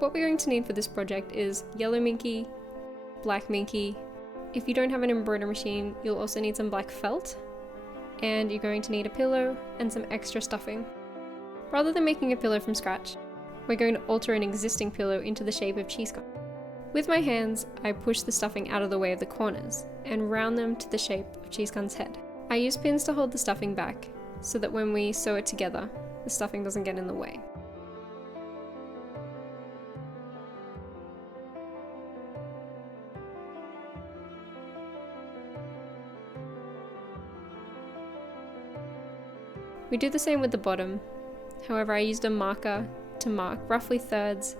What we're going to need for this project is yellow minky, black minky. If you don't have an embroidery machine, you'll also need some black felt, and you're going to need a pillow and some extra stuffing. Rather than making a pillow from scratch, we're going to alter an existing pillow into the shape of cheese cone. With my hands, I push the stuffing out of the way of the corners and round them to the shape of cheese cone's head. I use pins to hold the stuffing back so that when we sew it together, the stuffing doesn't get in the way. We do the same with the bottom, however I used a marker to mark roughly thirds.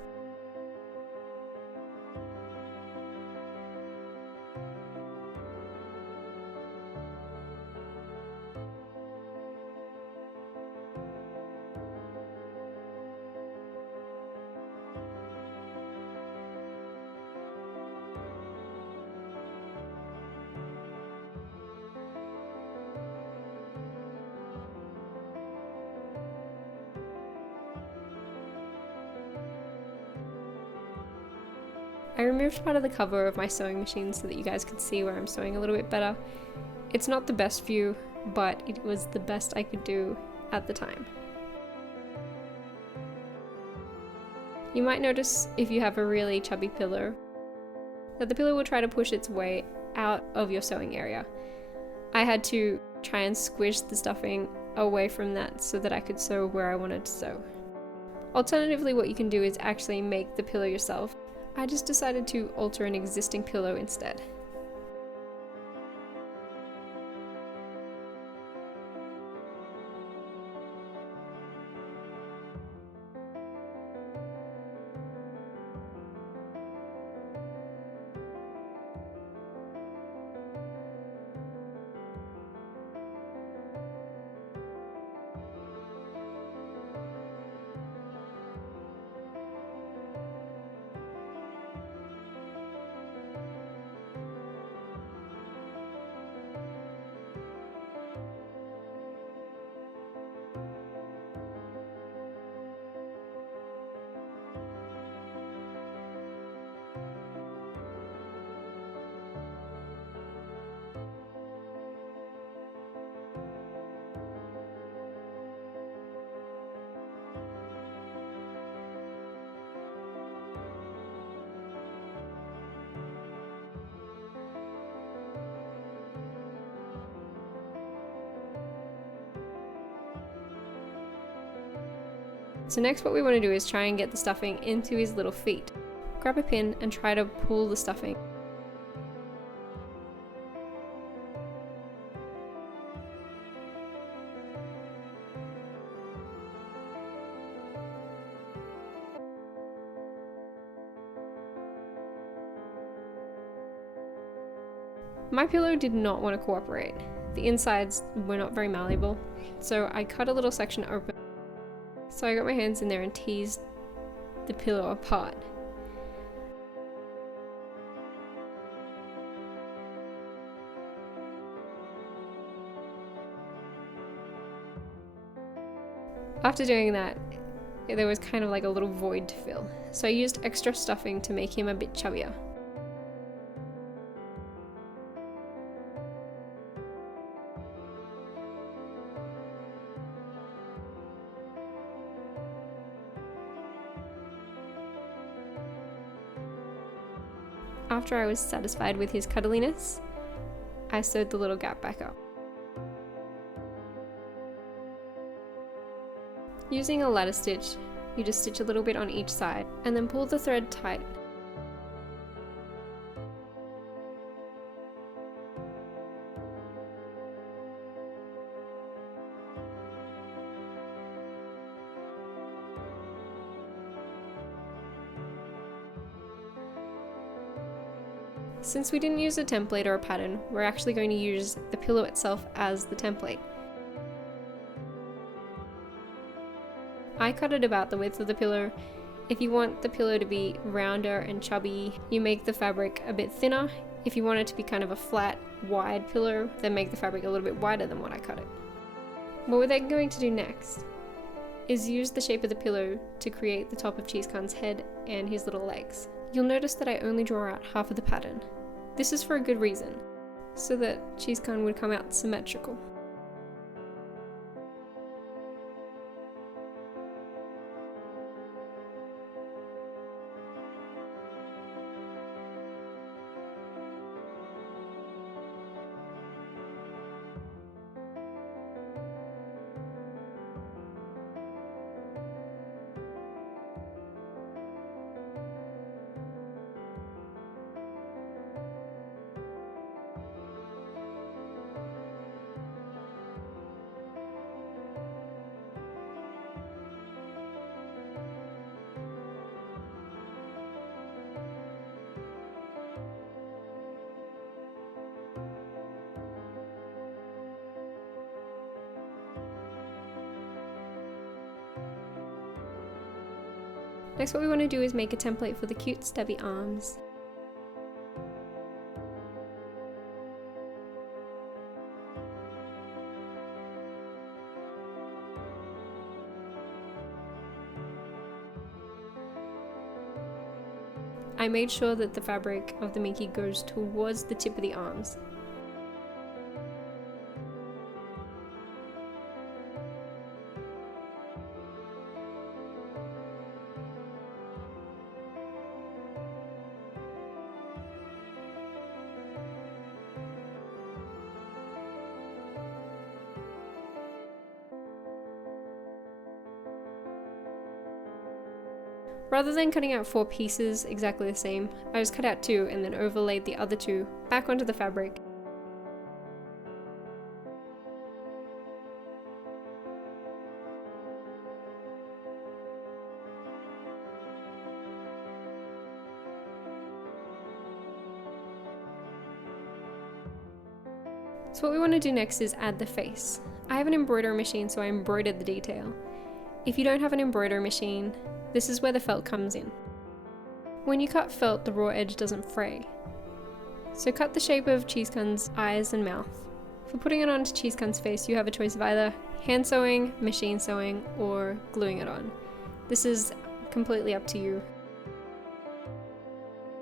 I removed part of the cover of my sewing machine so that you guys could see where I'm sewing a little bit better. It's not the best view, but it was the best I could do at the time. You might notice, if you have a really chubby pillow, that the pillow will try to push its way out of your sewing area. I had to try and squish the stuffing away from that so that I could sew where I wanted to sew. Alternatively, what you can do is actually make the pillow yourself. I just decided to alter an existing pillow instead. So next what we want to do is try and get the stuffing into his little feet. Grab a pin and try to pull the stuffing. My pillow did not want to cooperate. The insides were not very malleable, so I cut a little section open. So I got my hands in there and teased the pillow apart. After doing that, there was kind of like a little void to fill, so I used extra stuffing to make him a bit chubbier. After I was satisfied with his cuddliness, I sewed the little gap back up. Using a ladder stitch, you just stitch a little bit on each side and then pull the thread tight. Since we didn't use a template or a pattern, we're actually going to use the pillow itself as the template. I cut it about the width of the pillow. If you want the pillow to be rounder and chubby, you make the fabric a bit thinner. If you want it to be kind of a flat, wide pillow, then make the fabric a little bit wider than what I cut it. What we're then going to do next is use the shape of the pillow to create the top of Cheese Khan's head and his little legs. You'll notice that I only draw out half of the pattern. This is for a good reason, so that Cheese Khan would come out symmetrical. Next, what we want to do is make a template for the cute stubby arms. I made sure that the fabric of the minky goes towards the tip of the arms. Rather than cutting out 4 pieces exactly the same, I just cut out 2 and then overlaid the other 2 back onto the fabric. So what we want to do next is add the face. I have an embroidery machine, so I embroidered the detail. If you don't have an embroidery machine, this is where the felt comes in. When you cut felt, the raw edge doesn't fray. So cut the shape of Cheese Khan's eyes and mouth. For putting it onto Cheese Khan's face, you have a choice of either hand sewing, machine sewing, or gluing it on. This is completely up to you.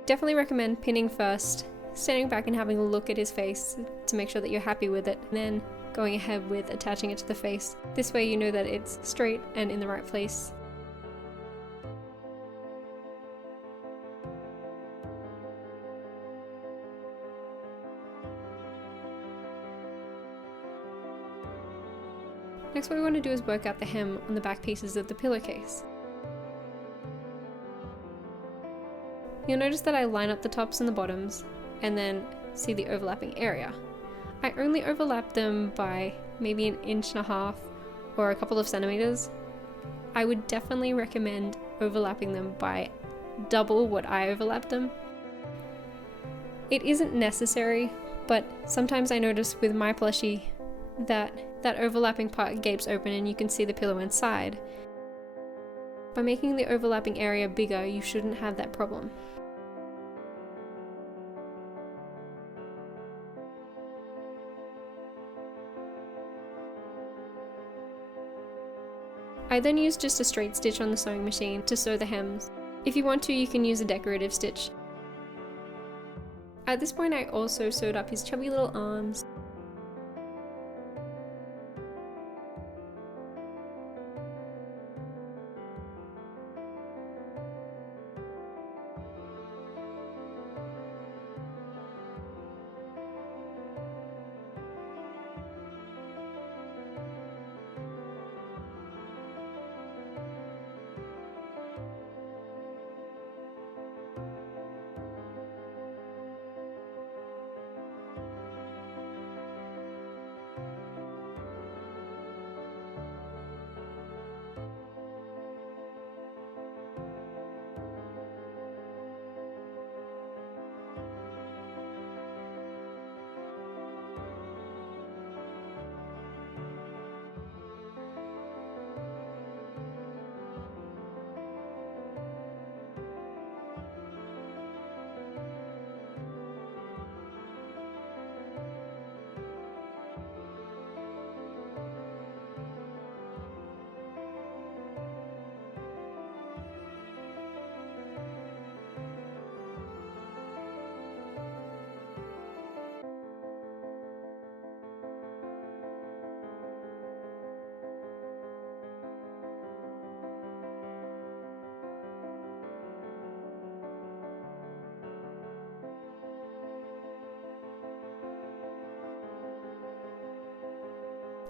Definitely recommend pinning first, standing back and having a look at his face to make sure that you're happy with it, and then going ahead with attaching it to the face. This way you know that it's straight and in the right place. Next, what we want to do is work out the hem on the back pieces of the pillowcase. You'll notice that I line up the tops and the bottoms, and then see the overlapping area. I only overlap them by maybe 1.5 inches or a couple of centimeters. I would definitely recommend overlapping them by double what I overlapped them. It isn't necessary, but sometimes I notice with my plushie that overlapping part gapes open and you can see the pillow inside. By making the overlapping area bigger, you shouldn't have that problem. I then use just a straight stitch on the sewing machine to sew the hems. If you want to, you can use a decorative stitch. At this point, I also sewed up his chubby little arms.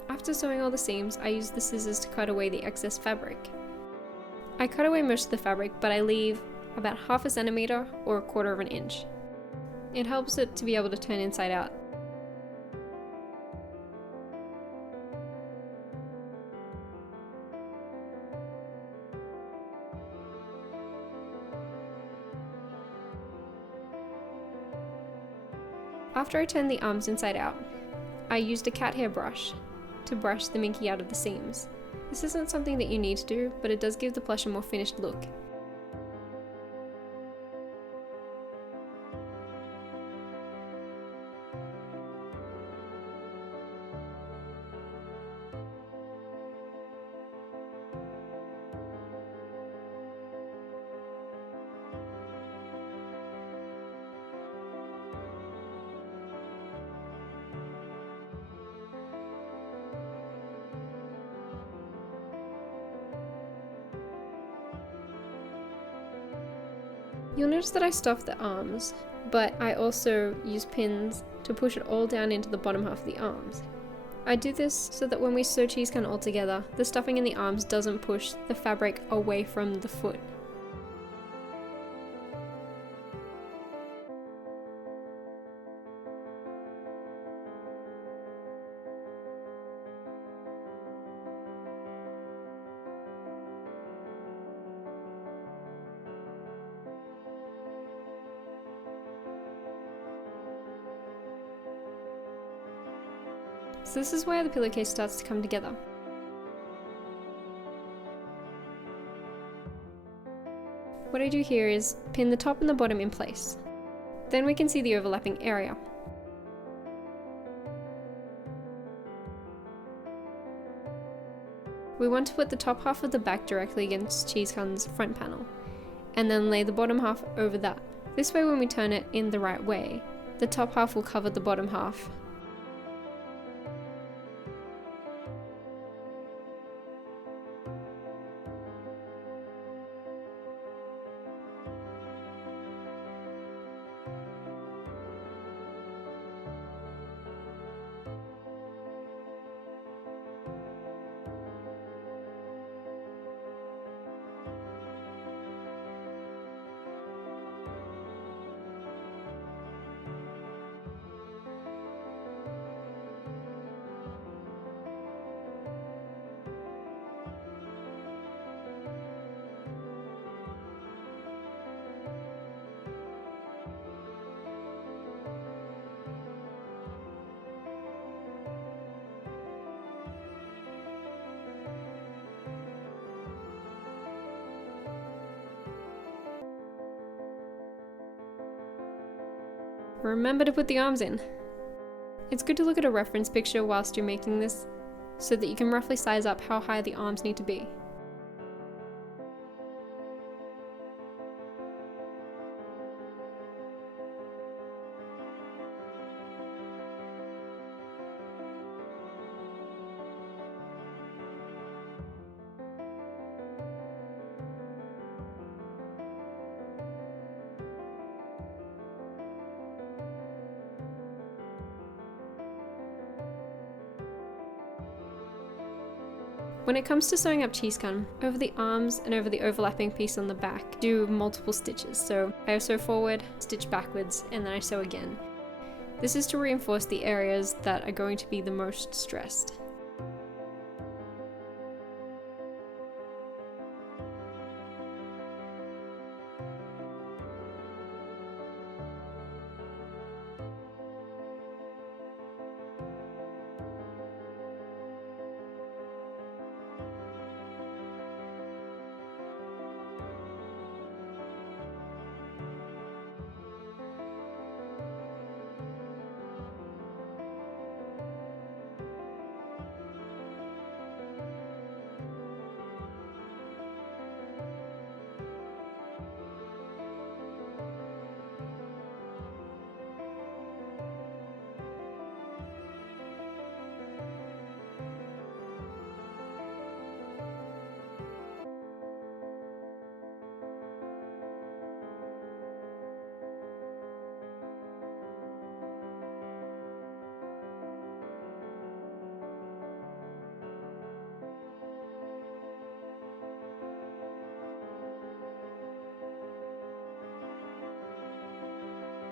After sewing all the seams, I use the scissors to cut away the excess fabric. I cut away most of the fabric, but I leave about half a centimeter or a quarter of an inch. It helps it to be able to turn inside out. After I turned the arms inside out, I used a cat hair brush to brush the minky out of the seams. This isn't something that you need to do, but it does give the plush a more finished look. You'll notice that I stuffed the arms, but I also use pins to push it all down into the bottom half of the arms. I do this so that when we sew cheese can all together, the stuffing in the arms doesn't push the fabric away from the foot. So this is where the pillowcase starts to come together. What I do here is pin the top and the bottom in place. Then we can see the overlapping area. We want to put the top half of the back directly against Cheesecon's front panel, and then lay the bottom half over that. This way, when we turn it in the right way, the top half will cover the bottom half. Remember to put the arms in. It's good to look at a reference picture whilst you're making this, so that you can roughly size up how high the arms need to be. When it comes to sewing up Cheesecon, over the arms and over the overlapping piece on the back, do multiple stitches. So I sew forward, stitch backwards, and then I sew again. This is to reinforce the areas that are going to be the most stressed.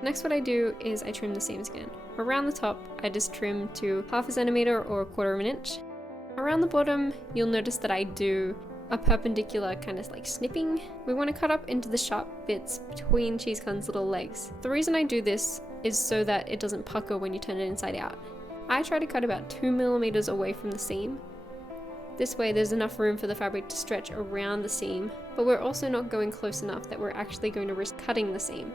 Next what I do is I trim the seams again. Around the top I just trim to 1/2 centimeter or 1/4 of an inch. Around the bottom you'll notice that I do a perpendicular kind of like snipping. We want to cut up into the sharp bits between Cheesecon's little legs. The reason I do this is so that it doesn't pucker when you turn it inside out. I try to cut about 2 millimeters away from the seam. This way there's enough room for the fabric to stretch around the seam, but we're also not going close enough that we're actually going to risk cutting the seam.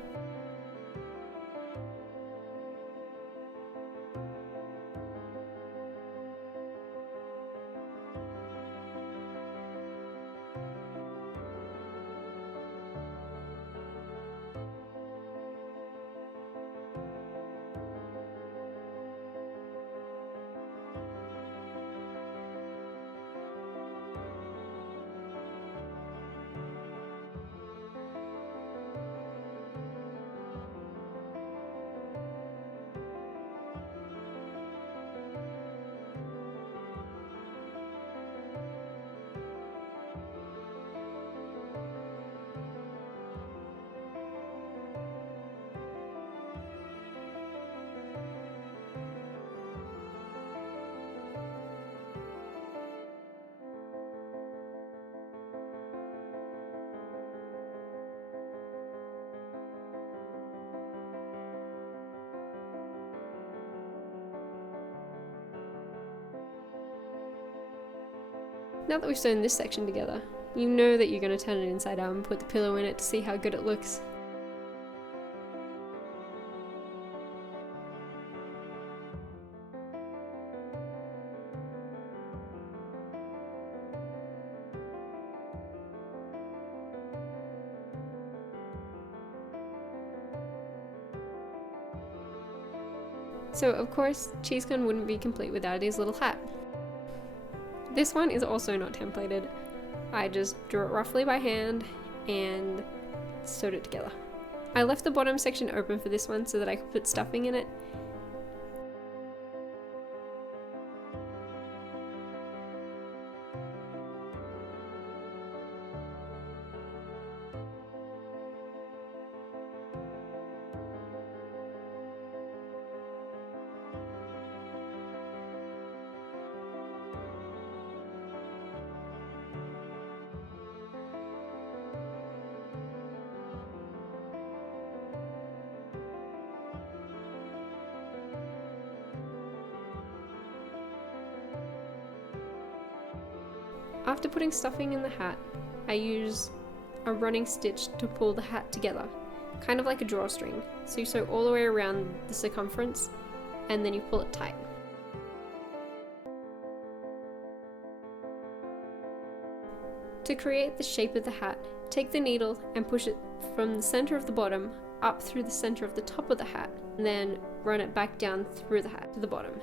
Now that we've sewn this section together, you know that you're going to turn it inside out and put the pillow in it to see how good it looks. So of course, Cheesecon wouldn't be complete without his little hat. This one is also not templated. I just drew it roughly by hand and sewed it together. I left the bottom section open for this one so that I could put stuffing in it. After putting stuffing in the hat, I use a running stitch to pull the hat together, kind of like a drawstring. So you sew all the way around the circumference and then you pull it tight. To create the shape of the hat, take the needle and push it from the center of the bottom up through the center of the top of the hat, and then run it back down through the hat to the bottom.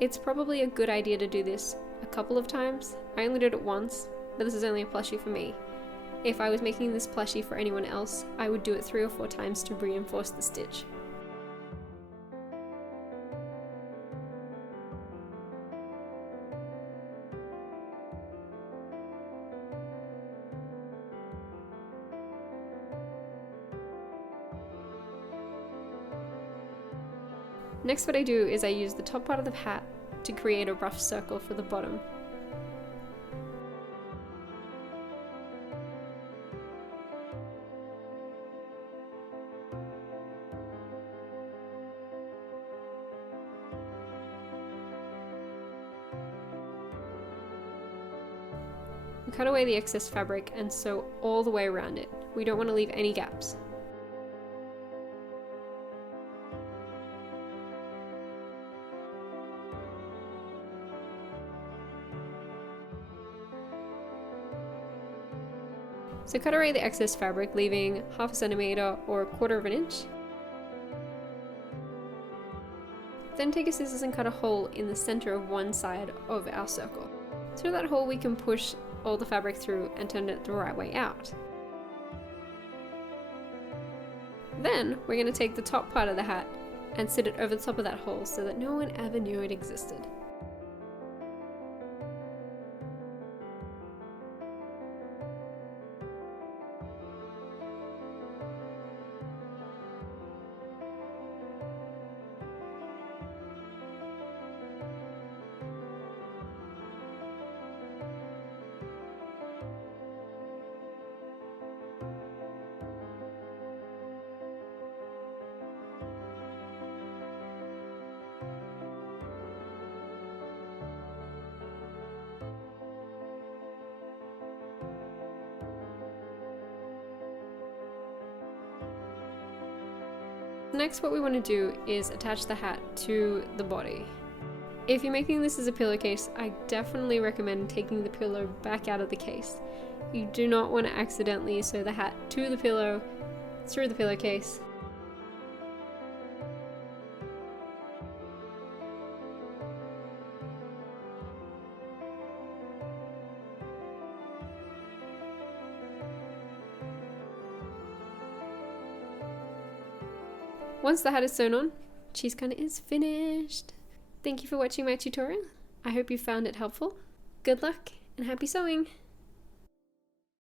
It's probably a good idea to do this a couple of times. I only did it once, but this is only a plushie for me. If I was making this plushie for anyone else, I would do it 3 or 4 times to reinforce the stitch. Next what I do is I use the top part of the hat to create a rough circle for the bottom. We cut away the excess fabric and sew all the way around it. We don't want to leave any gaps. So cut away the excess fabric, leaving 1/2 centimeter or 1/4 of an inch. Then take a scissors and cut a hole in the center of one side of our circle. Through that hole we can push all the fabric through and turn it the right way out. Then we're going to take the top part of the hat and sit it over the top of that hole so that no one ever knew it existed. Next, what we want to do is attach the hat to the body. If you're making this as a pillowcase, I definitely recommend taking the pillow back out of the case. You do not want to accidentally sew the hat to the pillow through the pillowcase. Once the hat is sewn on, cheese gun is finished. Thank you for watching my tutorial. I hope you found it helpful. Good luck and happy sewing!